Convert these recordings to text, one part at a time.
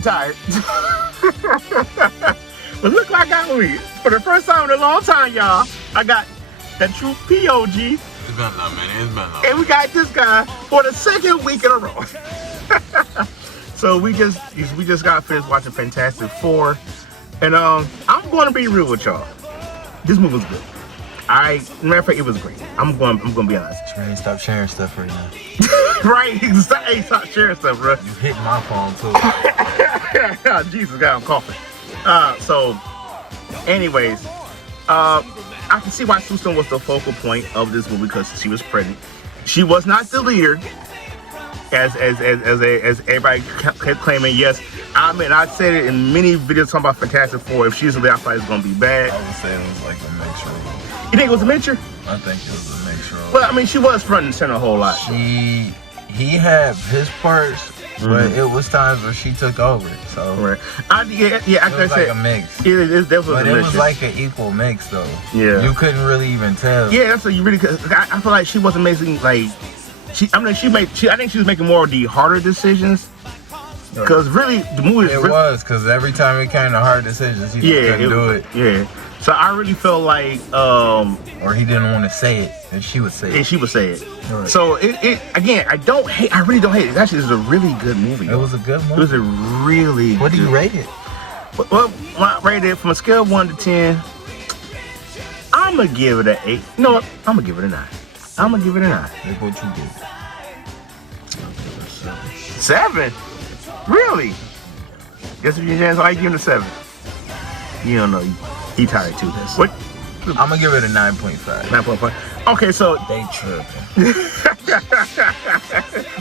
We tired. But look what I got with me. For the first time in a long time, y'all, I got that true POG. It's been up, man. It's been up. And we got this guy for the second week in a row. So we just got finished watching Fantastic Four. And I'm going to be real with y'all. This movie was good. Matter of fact, it was great. I'm going to be honest. Trey, stop sharing stuff right now. Right? Hey, stop sharing stuff, bro. You hit my phone too. Jesus, God, I'm coughing. So, anyways, I can see why Susan was the focal point of this movie because she was pregnant. She was not the leader, as everybody kept claiming. Yes, I mean I said it in many videos talking about Fantastic Four. If she's the leader, I thought it was gonna be bad. I would say it was like a mixture. You think it was a mixture? I think it was a mixture. Well, I mean, she was front and center a whole lot. He had his parts. But it was times where she took over, so right. I it was like a mix. But it was like an equal mix, though. Yeah, you couldn't really even tell. Yeah, that's what you really. I feel like she wasn't making like I think she was making more of the harder decisions. Because really, the movie was because every time it came to hard decisions, he couldn't do it. Yeah. So I really felt like, or he didn't want to say it, and she would say it. And she would say it. Right. So again, I really don't hate it. Actually, it's a really good movie. It was a good movie. It was a really. What do you rate it? Well, I rated it from a scale of 1 to 10. I'm gonna give it an 8. You know what? I'm gonna give it a 9. I'm gonna give it a 9. Look what you did. 7? Really? Guess if you chance, I give it a 7. You don't know. He tired too. What? I'm gonna give it a 9.5. 9.5. Okay, so they tripping.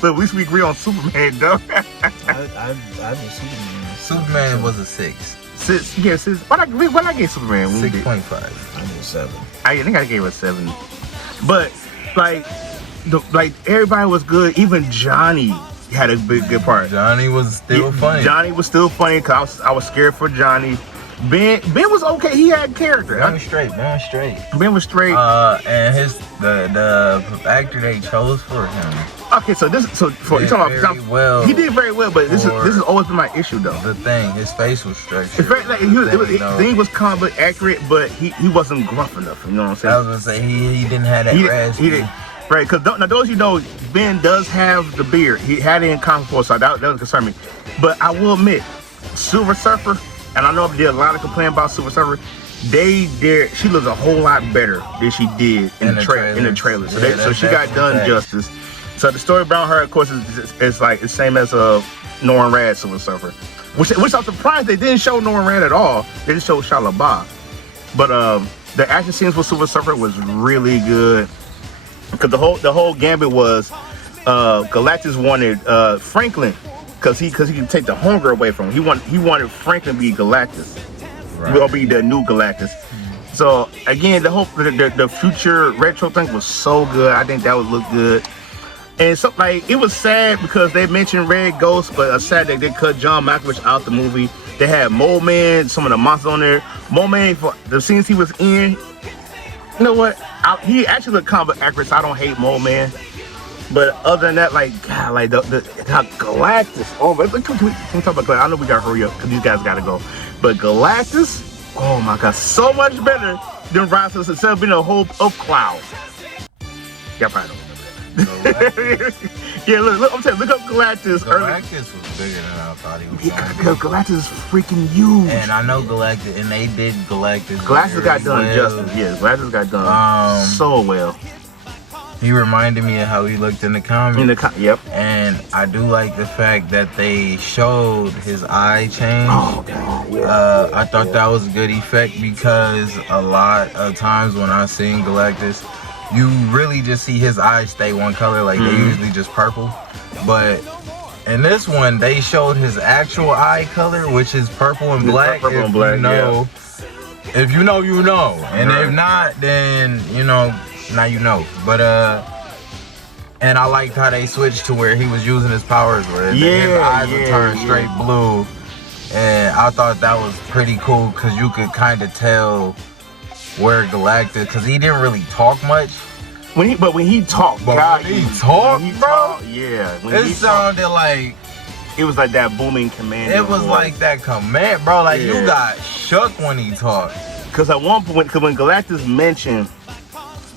But at least we agree on Superman, though. I do Superman. Superman was a 6. 6. Yeah, 6. What I gave Superman? 6.5. I gave 7. I think I gave it a 7. But like everybody was good. Even Johnny had a good part. Johnny was still funny. Johnny was still funny because I was scared for Johnny. Ben was okay. He had character. Ben was straight. Ben was straight. And the actor they chose for him. Okay, so you talking about well. He did very well, but this has always been my issue though. The thing, his face was structured. In fact, like, the thing was comic accurate, but he wasn't gruff enough. You know what I'm saying? I was gonna say he didn't have that raspy. He didn't. Right, because now those Ben does have the beard. He had it in comic before, so that doesn't concern me. But I will admit, Silver Surfer. And I know there's a lot of complaining about Silver Surfer. She looks a whole lot better than she did in the trailer. So she got done justice. So the story about her, of course, is like the same as Norman Reedus Silver Surfer, which I'm surprised they didn't show Norman Reedus at all. They just showed Shia LaBeouf. But the action scenes for Silver Surfer was really good because the whole gambit was Galactus wanted Franklin. Because he could take the hunger away from him. He wanted Franklin to be Galactus. Right. Will be the new Galactus. So again, the future retro thing was so good. I think that would look good. And so it was sad because they mentioned Red Ghost, but sad that they cut John Malkovich out the movie. They had Mole Man, some of the monsters on there. Mole Man, for the scenes he was in, you know what? He actually looked comic accurate, so I don't hate Mole Man. But other than that, the Galactus. Oh, but can we talk about Galactus? I know we gotta hurry up because these guys gotta go. But Galactus, oh my God, so much better than Rosses instead of being a whole of clouds. Yeah, probably don't remember that. Yeah, look, I'm telling you, look up Galactus. Galactus was bigger than I thought he was. Yeah, because Galactus is freaking huge. And I know Galactus, and they did Galactus. Galactus got done justice. Yeah, Galactus got done so well. He reminded me of how he looked in the comic. Yep. And I do like the fact that they showed his eye change. Oh, God, yeah. I thought that was a good effect because a lot of times when I seen Galactus, you really just see his eyes stay one color, like they usually just purple. But in this one, they showed his actual eye color, which is purple and black. Purple and black, yeah. If you know, you know. And if not, then, now you know. But and I liked how they switched to where he was using his powers where his eyes would turn straight blue. And I thought that was pretty cool because you could kind of tell where Galactus, because he didn't really talk much. When he talked, bro. It sounded like It was like that booming command. It was like that command, bro. Like you got shook when he talked. Because at one point, when Galactus mentioned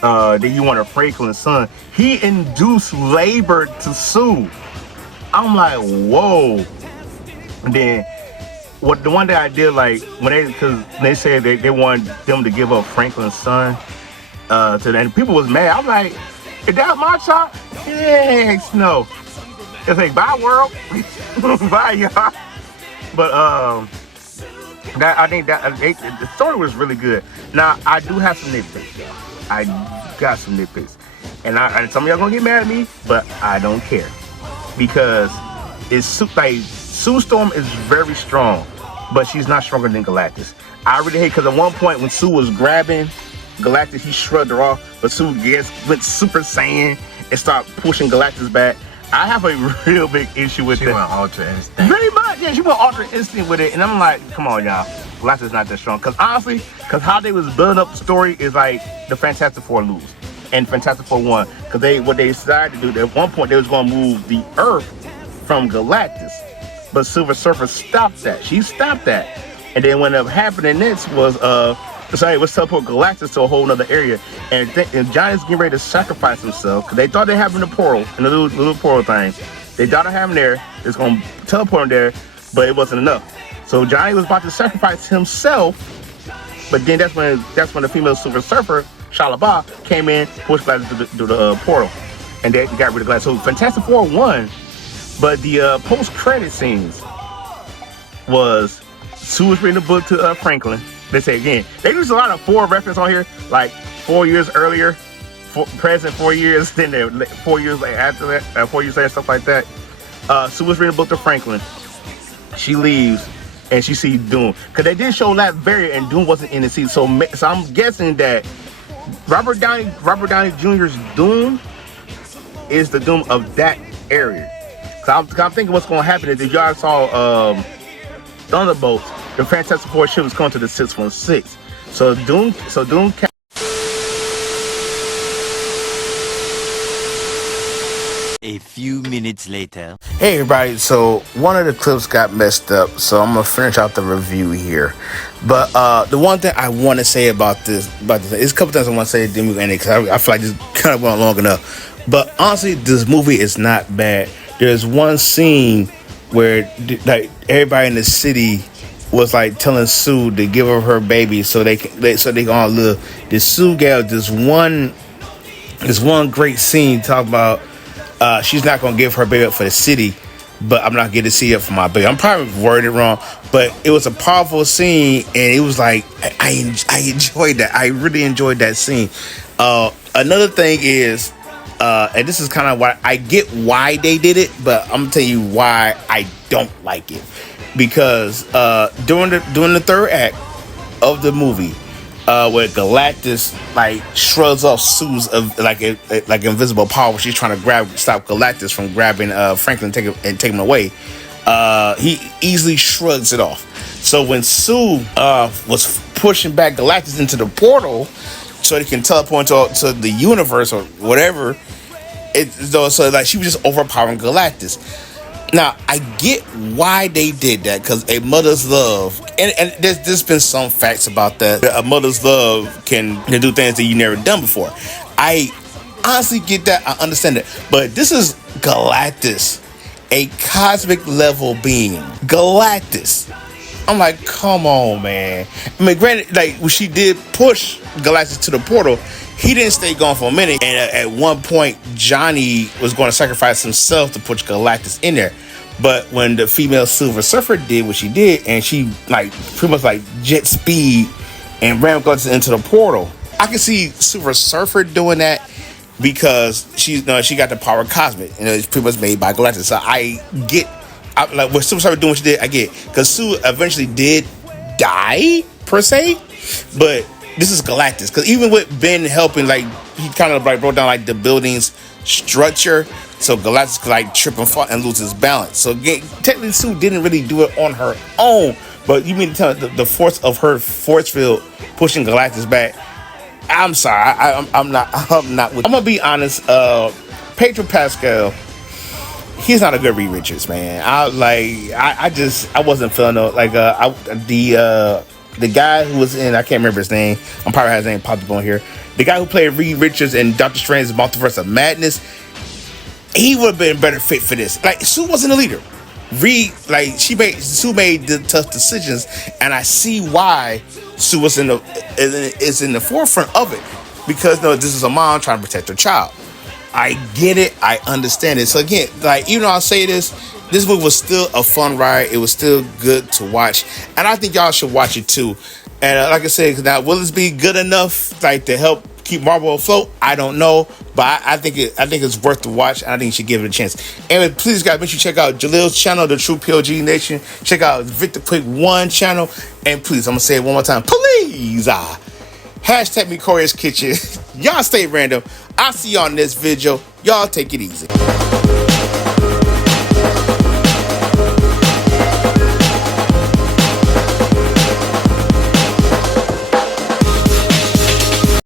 that you want a Franklin's son, he induced labor to Sue. I'm like, whoa. And then the one that I did, like because they said they wanted them to give up Franklin's son to them, and people was mad. I'm like, is that my child? Heck no. It's like, bye world, bye y'all. But I think that the story was really good. Now I do have some nitpicks, y'all. I got some nitpicks, and some of y'all gonna get mad at me, but I don't care because it's like Sue Storm is very strong, but she's not stronger than Galactus. I really hate because at one point when Sue was grabbing Galactus, he shrugged her off, but Sue went Super Saiyan and started pushing Galactus back. I have a real big issue with that. She went Ultra Instinct. Very much, yeah. She went Ultra Instinct with it, and I'm like, come on, y'all. Galactus is not that strong. Because honestly, how they was building up the story is like the Fantastic Four lose and Fantastic Four won. Because what they decided to do, at one point they was going to move the Earth from Galactus, but Silver Surfer stopped that. She stopped that, and then what ended up happening next was let's teleport Galactus to a whole other area, and Johnny's getting ready to sacrifice himself because they thought they had him in the portal, in the little portal thing. They thought they had him there. It's gonna teleport him there, but it wasn't enough. So Johnny was about to sacrifice himself, but then that's when the female Silver Surfer, Shalaba, came in, pushed Galactus through the portal, and they got rid of Galactus. So Fantastic Four won, but the post-credit scenes was Sue was reading a book to Franklin. They say again, they use a lot of 4 reference on here, like 4 years earlier, present 4 years, then 4 years later after that, 4 years later, stuff like that. Sue was reading a book to Franklin. She leaves and she sees Doom. Because they did show that variant and Doom wasn't in the scene. So I'm guessing that Robert Downey Jr.'s Doom is the Doom of that area. I'm thinking what's going to happen is if y'all saw Thunderbolts, the Fantastic Four ship was coming to the 616. So Doom. A few minutes later. Hey everybody, so one of the clips got messed up, so I'm gonna finish out the review here. But the one thing I want to say about this, it's a couple things I want to say at the movie ending because I feel like this kind of went long enough. But honestly, this movie is not bad. There's one scene where like everybody in the city was like telling Sue to give her her baby so they can all live. This Sue gave this one great scene talking about she's not gonna give her baby up for the city, but I'm not getting to see it for my baby. I'm probably worded wrong, but it was a powerful scene, and it was like I enjoyed that. I really enjoyed that scene. Another thing is, and this is kind of why I get why they did it, but I'm gonna tell you why I don't like it. Because during the third act of the movie, where Galactus like shrugs off Sue's like invisible power, she's trying to stop Galactus from grabbing Franklin and take him away. He easily shrugs it off. So when Sue was pushing back Galactus into the portal, so he can teleport to the universe or whatever, so like she was just overpowering Galactus. Now, I get why they did that, because a mother's love, and there's been some facts about that. A mother's love can do things that you never done before. I honestly get that. I understand it. But this is Galactus, a cosmic level being. Galactus. I'm like, come on, man. I mean, granted, like, when she did push Galactus to the portal, he didn't stay gone for a minute. And at one point, Johnny was going to sacrifice himself to push Galactus in there. But when the female Silver Surfer did what she did, and she, like, pretty much, like, jet speed and ran Galactus into the portal, I can see Silver Surfer doing that because she got the power cosmic. You know, it's pretty much made by Galactus. So like, what Silver Surfer doing what she did, I get. Because Sue eventually did die, per se. But this is Galactus. Because even with Ben helping, like, he kind of, like, broke down, like, the building's structure. So Galactus could, like, trip and fall and lose his balance. So technically, Sue didn't really do it on her own. But you mean to tell me the force of her force field pushing Galactus back? I'm sorry. I'm not. I'm going to be honest. Pedro Pascal he's not a good Reed Richards, man. I wasn't feeling it. Like the guy who was in, I can't remember his name. I'm probably has his name popped up on here. The guy who played Reed Richards in Doctor Strange's Multiverse of Madness, he would have been a better fit for this. Like, Sue wasn't a leader. Sue made the tough decisions, and I see why Sue was in the forefront of it, because this is a mom trying to protect her child. I get it. I understand it. So again, like, even though I say this movie was still a fun ride. It was still good to watch, and I think y'all should watch it too. And like I said, now will this be good enough, like, to help keep Marvel afloat? I don't know, but I think it's worth to watch. And I think you should give it a chance. Anyway, please, guys, make sure you check out Jalil's channel, The True POG Nation. Check out Victor Quick 1 channel, and please, I'm gonna say it one more time, please, hashtag Victoria's Kitchen. Y'all stay random. I'll see y'all in this video. Y'all take it easy.